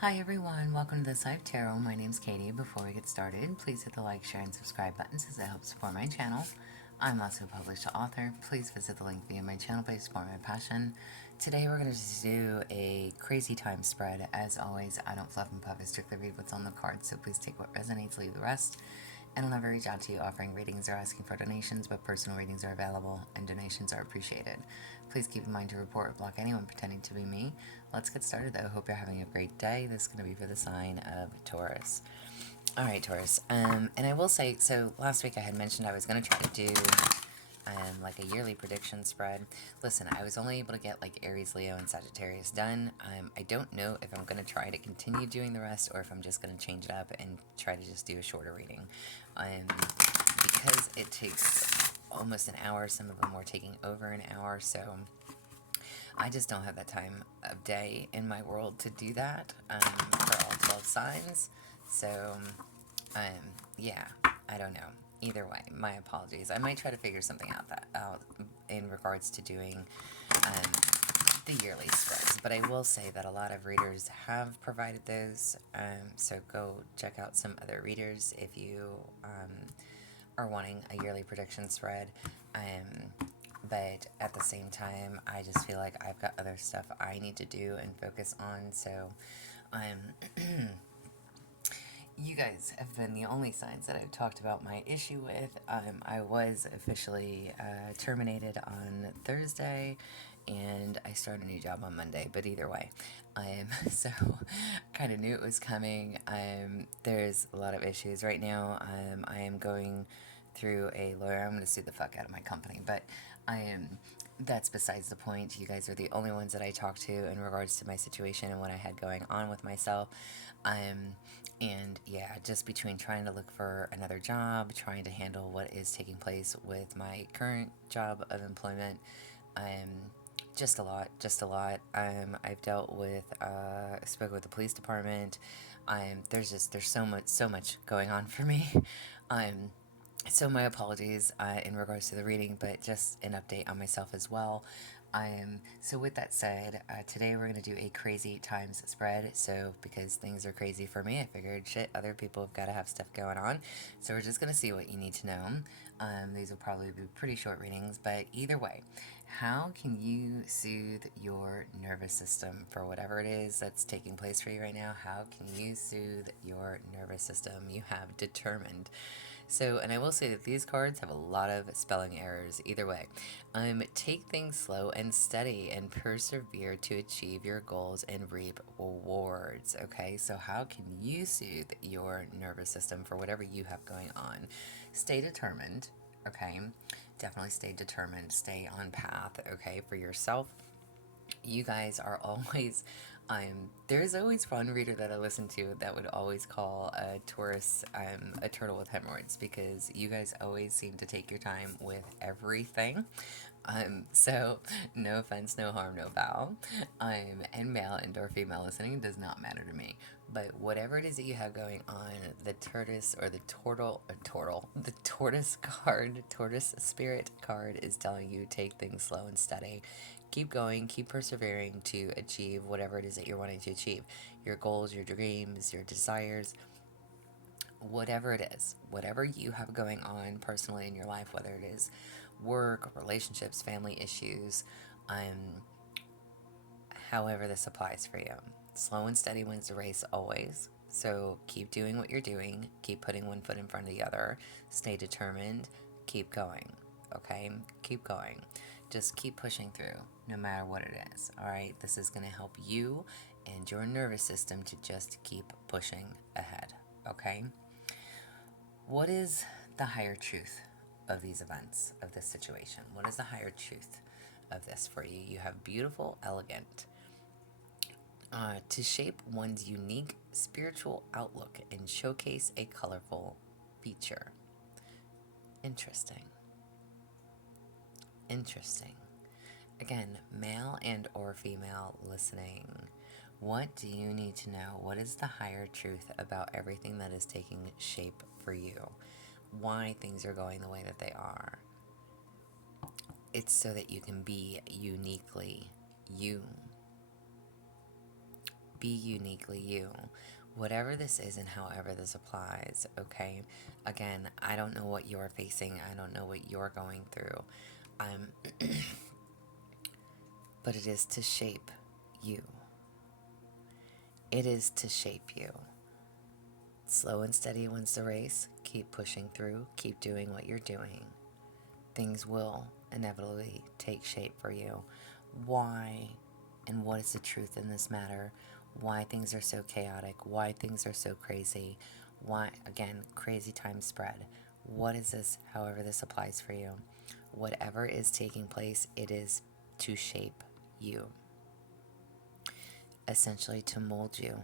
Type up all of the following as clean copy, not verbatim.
Hi everyone, welcome to the Live Tarot. My name's Katie. Before we get started, please hit the like, share, and subscribe buttons as it helps support my channel. I'm also a published author. Please visit the link via my channel page to support my passion. Today we're going to do a crazy time spread. As always, I don't fluff and puff, I strictly read what's on the card, so please take what resonates, leave the rest. And I'll never reach out to you offering readings or asking for donations, but personal readings are available and donations are appreciated. Please keep in mind to report or block anyone pretending to be me. Let's get started though. Hope you're having a great day. This is going to be for the sign of Taurus. Alright, Taurus. And I will say, so last week I had mentioned I was going to try to do like a yearly prediction spread. Listen, I was only able to get like Aries, Leo, and Sagittarius done. I don't know if I'm going to try to continue doing the rest or if I'm just going to change it up and try to just do a shorter reading. Because it takes almost an hour, some of them were taking over an hour, so I just don't have that time of day in my world to do that for all 12 signs. So, yeah, I don't know. Either way, my apologies. I might try to figure something out in regards to doing the yearly spreads, but I will say that a lot of readers have provided those, so go check out some other readers if you are wanting a yearly prediction spread. But at the same time, I just feel like I've got other stuff I need to do and focus on, so you guys have been the only signs that I've talked about my issue with. I was officially terminated on Thursday, and I started a new job on Monday, but either way, so kind of knew it was coming. There's a lot of issues right now. I am going through a lawyer. I'm going to sue the fuck out of my company, but that's besides the point. You guys are the only ones that I talk to in regards to my situation and what I had going on with myself. And yeah, just between trying to look for another job, trying to handle what is taking place with my current job of employment, just a lot. I've dealt with, spoke with the police department. There's so much going on for me. So my apologies in regards to the reading, but just an update on myself as well. So with that said, today we're going to do a crazy times spread. So because things are crazy for me, I figured, shit, other people have got to have stuff going on. So we're just going to see what you need to know. These will probably be pretty short readings, but either way, how can you soothe your nervous system for whatever it is that's taking place for you right now? How can you soothe your nervous system? You have determined. So, and I will say that these cards have a lot of spelling errors either way. Take things slow and steady and persevere to achieve your goals and reap rewards. Okay, so how can you soothe your nervous system for whatever you have going on? Stay determined, okay? Definitely stay determined. Stay on path, okay, for yourself. You guys are always there's always one reader that I listen to that would always call a Taurus a turtle with hemorrhoids, because you guys always seem to take your time with everything. So no offense, no harm, no foul. And male and or female listening does not matter to me. But whatever it is that you have going on, the tortoise or the the tortoise card, tortoise spirit card is telling you take things slow and steady. Keep going, keep persevering to achieve whatever it is that you're wanting to achieve. Your goals, your dreams, your desires, whatever it is, whatever you have going on personally in your life, whether it is work, relationships, family issues, however this applies for you. Slow and steady wins the race always. So keep doing what you're doing, keep putting one foot in front of the other, stay determined, keep going, okay? Keep going. Just keep pushing through, no matter what it is, all right? This is going to help you and your nervous system to just keep pushing ahead, okay? What is the higher truth of these events, of this situation? What is the higher truth of this for you? You have beautiful, elegant. To shape one's unique spiritual outlook and showcase a colorful feature. Interesting. Again, male and or female listening, what do you need to know? What is the higher truth about everything that is taking shape for you? Why things are going the way that they are? It's so that you can be uniquely you. Be uniquely you. Whatever this is and however this applies, okay? Again, I don't know what you're facing. I don't know what you're going through. Um, but it is to shape you. It is to shape you. Slow and steady wins the race. Keep pushing through. Keep doing what you're doing. Things will inevitably take shape for you. Why and what is the truth in this matter? Why things are so chaotic? Why things are so crazy? Why, again, crazy times spread. What is this, however this applies for you? Whatever is taking place, it is to shape you. Essentially to mold you.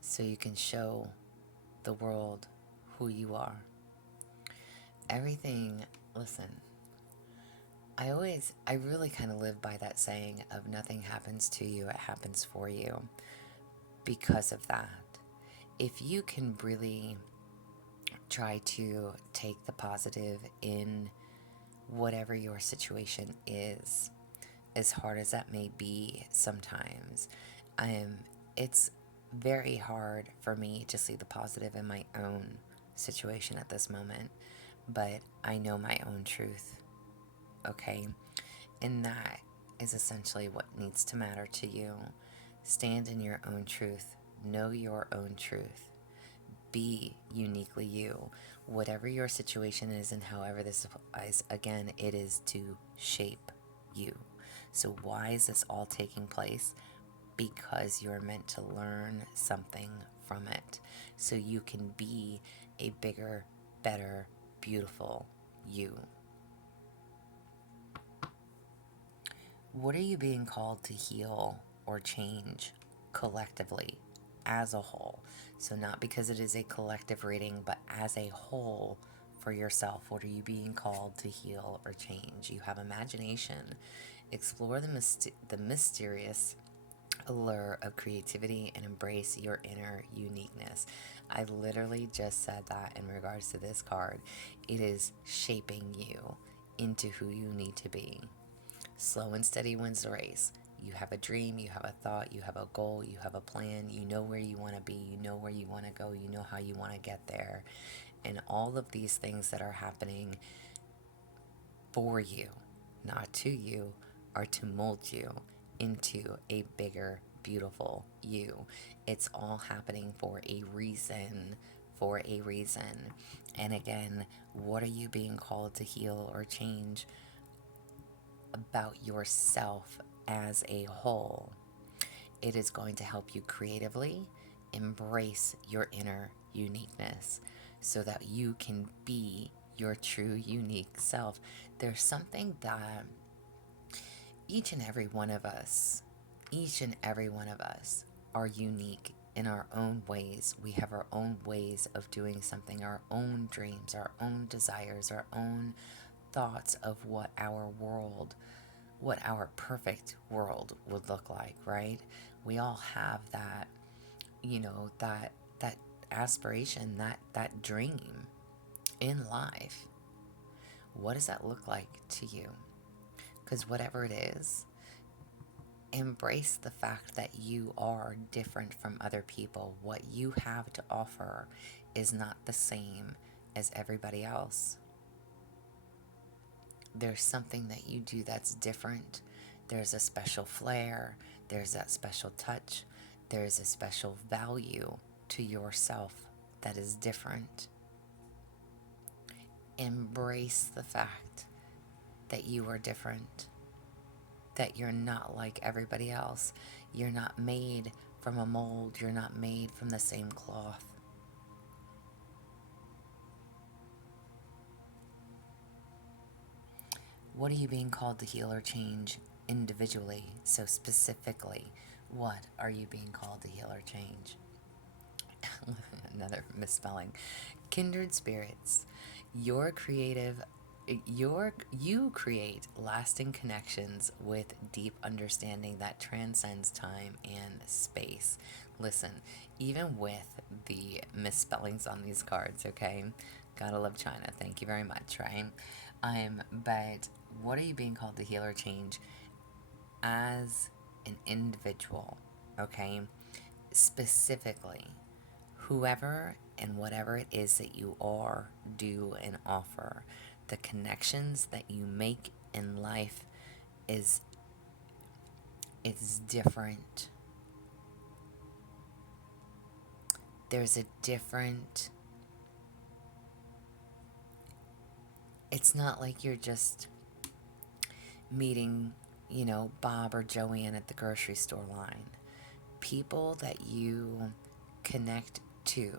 So you can show the world who you are. Everything, listen, I really kind of live by that saying of nothing happens to you, it happens for you. Because of that, if you can really try to take the positive in whatever your situation is, as hard as that may be sometimes, it's very hard for me to see the positive in my own situation at this moment, but I know my own truth, okay? And that is essentially what needs to matter to you. Stand in your own truth. Know your own truth. Be uniquely you. Whatever your situation is and however this applies, again, it is to shape you. So why is this all taking place? Because you're meant to learn something from it. So you can be a bigger, better, beautiful you. What are you being called to heal or change collectively as a whole? So not because it is a collective reading, but as a whole for yourself. What are you being called to heal or change? You have imagination. Explore the mysterious allure of creativity and embrace your inner uniqueness. I literally just said that in regards to this card. It is shaping you into who you need to be. Slow and steady wins the race. You have a dream, you have a thought, you have a goal, you have a plan, you know where you want to be, you know where you want to go, you know how you want to get there. And all of these things that are happening for you, not to you, are to mold you into a bigger, beautiful you. It's all happening for a reason. For a reason. And again, what are you being called to heal or change about yourself as a whole? It is going to help you creatively embrace your inner uniqueness so that you can be your true unique self. There's something that each and every one of us are unique in our own ways. We have our own ways of doing something, our own dreams, our own desires, our own thoughts of what our world, what our perfect world would look like, right? We all have that, that aspiration, that dream in life. What does that look like to you? Because whatever it is, embrace the fact that you are different from other people. What you have to offer is not the same as everybody else. There's something that you do that's different. There's a special flair. There's that special touch. There's a special value to yourself that is different. Embrace the fact that you are different, that you're not like everybody else. You're not made from a mold. You're not made from the same cloth. What are you being called to heal or change individually? So specifically, what are you being called to heal or change? Another misspelling. Kindred spirits. You create lasting connections with deep understanding that transcends time and space. Listen, even with the misspellings on these cards, okay? Gotta love China. Thank you very much, right? But what are you being called to heal or change? as an individual, okay? Specifically, whoever and whatever it is that you are, do, and offer, the connections that you make in life is it's different. There's a different, it's not like you're just meeting, Bob or Joanne at the grocery store line. People that you connect to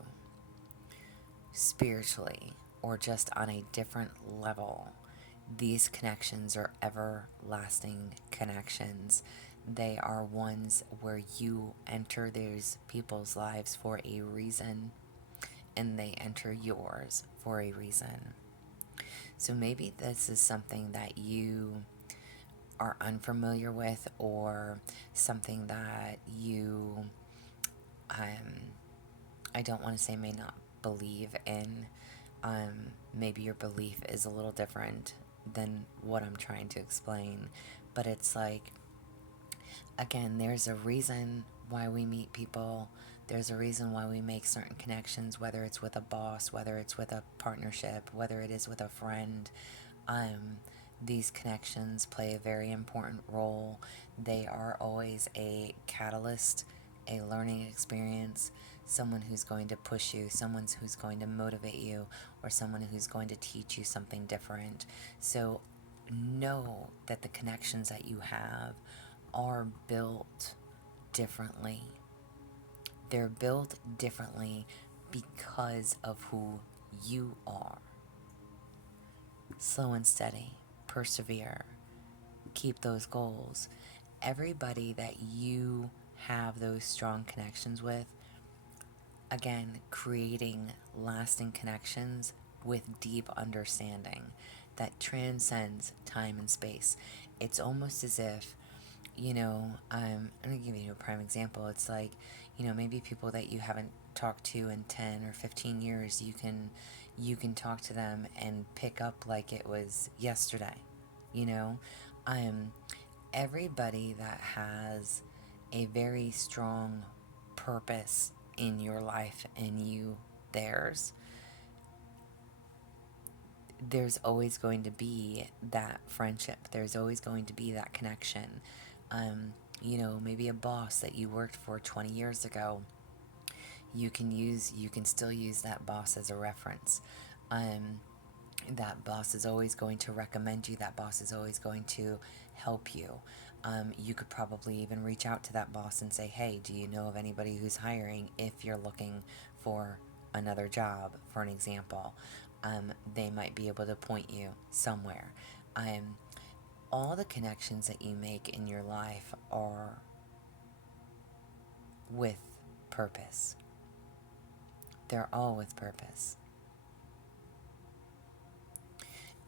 spiritually or just on a different level, these connections are everlasting connections. They are ones where you enter those people's lives for a reason, and they enter yours for a reason. So maybe this is something that you are unfamiliar with, or something that you, I don't want to say may not believe in. Maybe your belief is a little different than what I'm trying to explain. But it's like, again, there's a reason why we meet people. There's a reason why we make certain connections, whether it's with a boss, whether it's with a partnership, whether it is with a friend. These connections play a very important role. They are always a catalyst, a learning experience, someone who's going to push you, someone who's going to motivate you, or someone who's going to teach you something different. So know that the connections that you have are built differently. They're built differently because of who you are. Slow and steady, persevere, keep those goals. Everybody that you have those strong connections with, again, creating lasting connections with deep understanding that transcends time and space. It's almost as if, I'm going to give you a prime example. It's like, maybe people that you haven't talked to in 10 or 15 years, you can talk to them and pick up like it was yesterday. you know Everybody that has a very strong purpose in your life and you theirs, there's always going to be that friendship. There's always going to be that connection. Maybe a boss that you worked for 20 years ago, you can still use that boss as a reference. That boss is always going to recommend you. That boss is always going to help you. You could probably even reach out to that boss and say, hey, do you know of anybody who's hiring if you're looking for another job, for an example? They might be able to point you somewhere. All the connections that you make in your life are with purpose. They're all with purpose.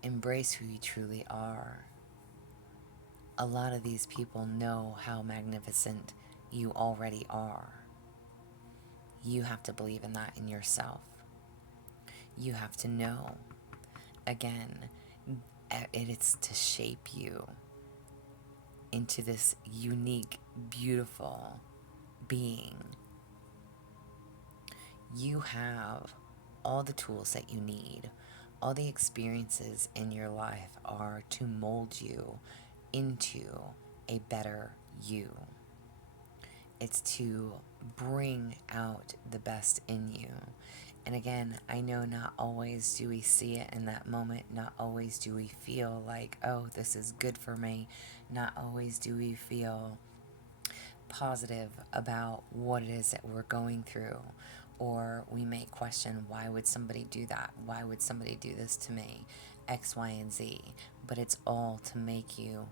Embrace who you truly are. A lot of these people know how magnificent you already are. You have to believe in that in yourself. You have to know. Again, it's to shape you into this unique, beautiful being. You have all the tools that you need. All the experiences in your life are to mold you into a better you. It's to bring out the best in you. And again, I know not always do we see it in that moment. Not always do we feel like, oh, this is good for me. Not always do we feel positive about what it is that we're going through. Or we may question, why would somebody do that? Why would somebody do this to me? X, Y, and Z. But it's all to make you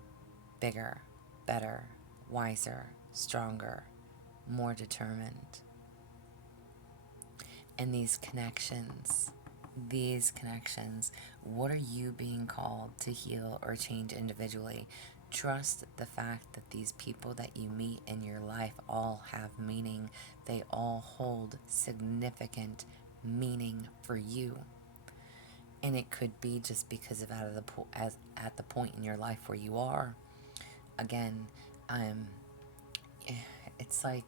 bigger, better, wiser, stronger, more determined. And these connections, what are you being called to heal or change individually? Trust the fact that these people that you meet in your life all have meaning. They all hold significant meaning for you. And it could be just because of at the point in your life where you are. Again, I'm, it's like,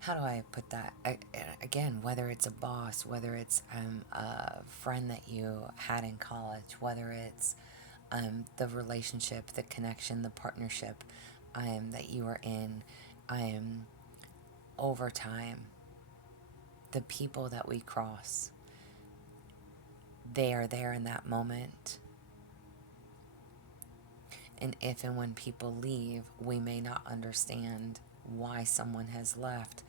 how do I put that? Again, whether it's a boss, whether it's a friend that you had in college, whether it's the relationship, the connection, the partnership that you are in, over time, the people that we cross, they are there in that moment. And if and when people leave, we may not understand why someone has left,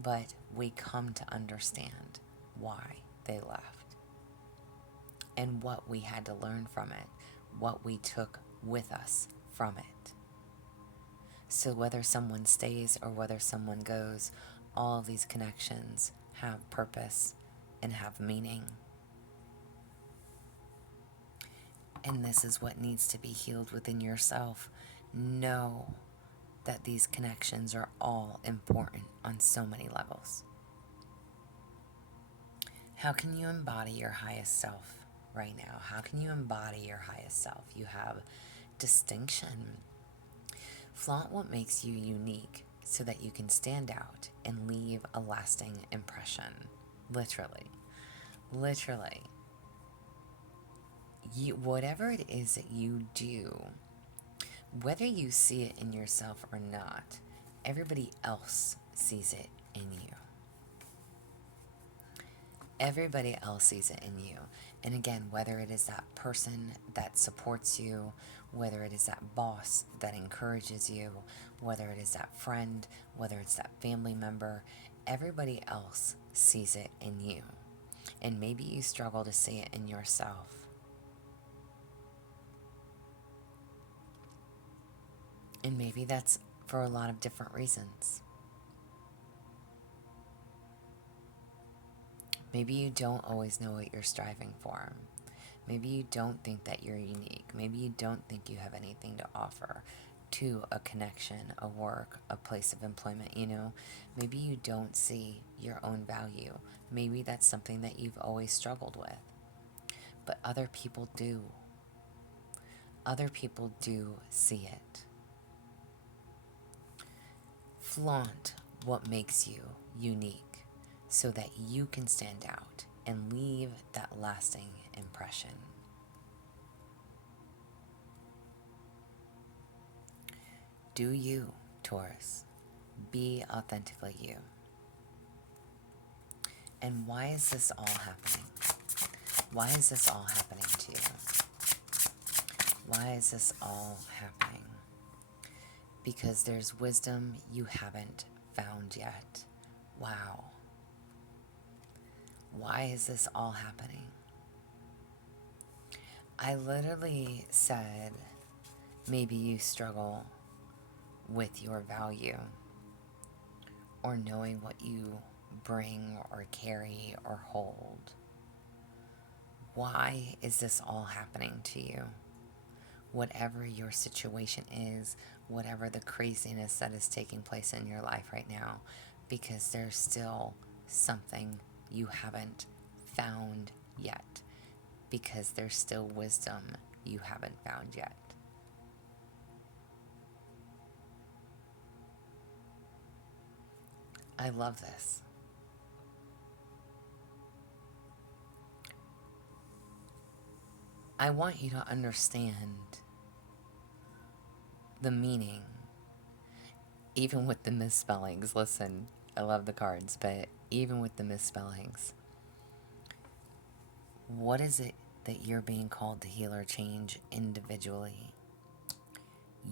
but we come to understand why they left and what we had to learn from it, what we took with us from it. So whether someone stays or whether someone goes, all of these connections have purpose and have meaning. And this is what needs to be healed within yourself. Know that these connections are all important on so many levels. How can you embody your highest self right now? How can you embody your highest self? You have distinction. Flaunt what makes you unique so that you can stand out and leave a lasting impression. Literally. Literally. Whatever it is that you do, whether you see it in yourself or not, everybody else sees it in you. Everybody else sees it in you. And again, whether it is that person that supports you, whether it is that boss that encourages you, whether it is that friend, whether it's that family member, everybody else sees it in you. And maybe you struggle to see it in yourself. And maybe that's for a lot of different reasons. Maybe you don't always know what you're striving for. Maybe you don't think that you're unique. Maybe you don't think you have anything to offer to a connection, a work, a place of employment, Maybe you don't see your own value. Maybe that's something that you've always struggled with. But other people do. Other people do see it. Flaunt what makes you unique so that you can stand out and leave that lasting impression. Do you, Taurus. Be authentically you. And why is this all happening? Why is this all happening to you? Why is this all happening? Because there's wisdom you haven't found yet. Wow. Why is this all happening? I literally said, maybe you struggle with your value or knowing what you bring or carry or hold. Why is this all happening to you? Whatever your situation is, whatever the craziness that is taking place in your life right now, because there's still something you haven't found yet, because there's still wisdom you haven't found yet. I love this. I want you to understand the meaning, even with the misspellings. Listen, I love the cards, but even with the misspellings, what is it that you're being called to heal or change individually?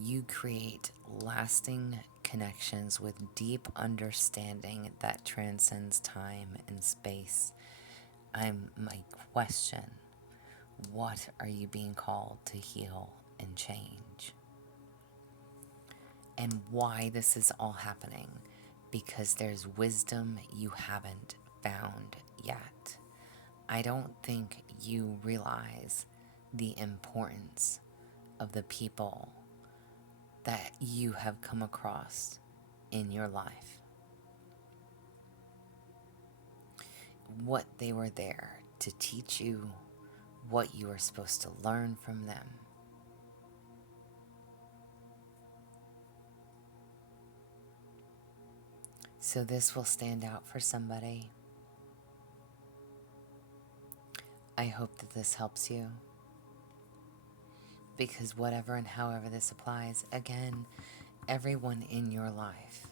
You create lasting connections with deep understanding that transcends time and space. My question, what are you being called to heal and change? And why this is all happening? Because there's wisdom you haven't found yet. I don't think you realize the importance of the people that you have come across in your life. What they were there to teach you, what you were supposed to learn from them. So this will stand out for somebody. I hope that this helps you, because whatever and however this applies, again, everyone in your life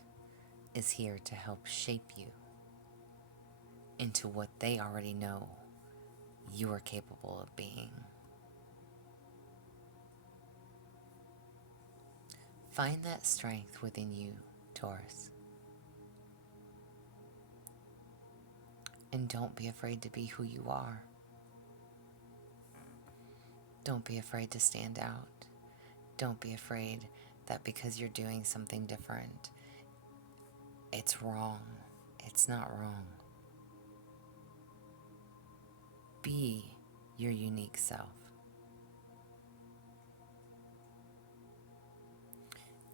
is here to help shape you into what they already know you are capable of being. Find that strength within you, Taurus. And don't be afraid to be who you are. Don't be afraid to stand out. Don't be afraid that because you're doing something different, it's wrong. It's not wrong. Be your unique self.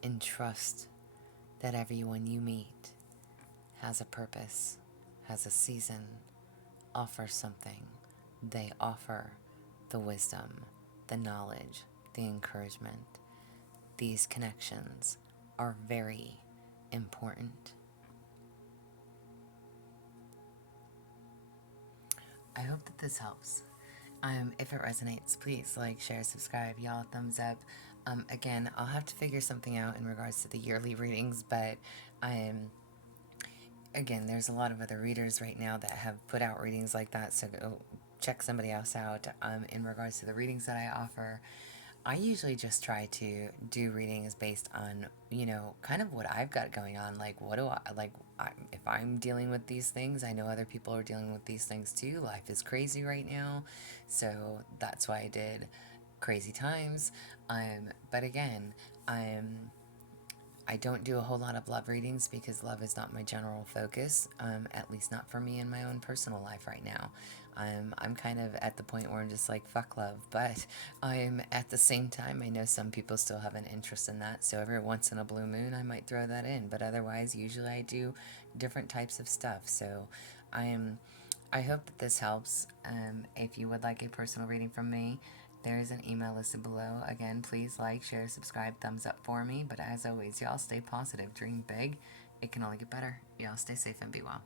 And trust that everyone you meet has a purpose, has a season, offers something. They offer the wisdom, the knowledge, the encouragement. These connections are very important. I hope that this helps. If it resonates, please like, share, subscribe. Y'all, thumbs up. Again, I'll have to figure something out in regards to the yearly readings, but again, there's a lot of other readers right now that have put out readings like that, so go check somebody else out. In regards to the readings that I offer, I usually just try to do readings based on, kind of what I've got going on. Like, what do if I'm dealing with these things, I know other people are dealing with these things too. Life is crazy right now. So that's why I did Crazy Times. But again, I don't do a whole lot of love readings because love is not my general focus, at least not for me in my own personal life right now. I'm kind of at the point where I'm just like, fuck love, but at the same time, I know some people still have an interest in that, so every once in a blue moon, I might throw that in, but otherwise, usually I do different types of stuff, so I hope that this helps. If you would like a personal reading from me, there is an email listed below. Again, please like, share, subscribe, thumbs up for me. But as always, y'all stay positive, dream big. It can only get better. Y'all stay safe and be well.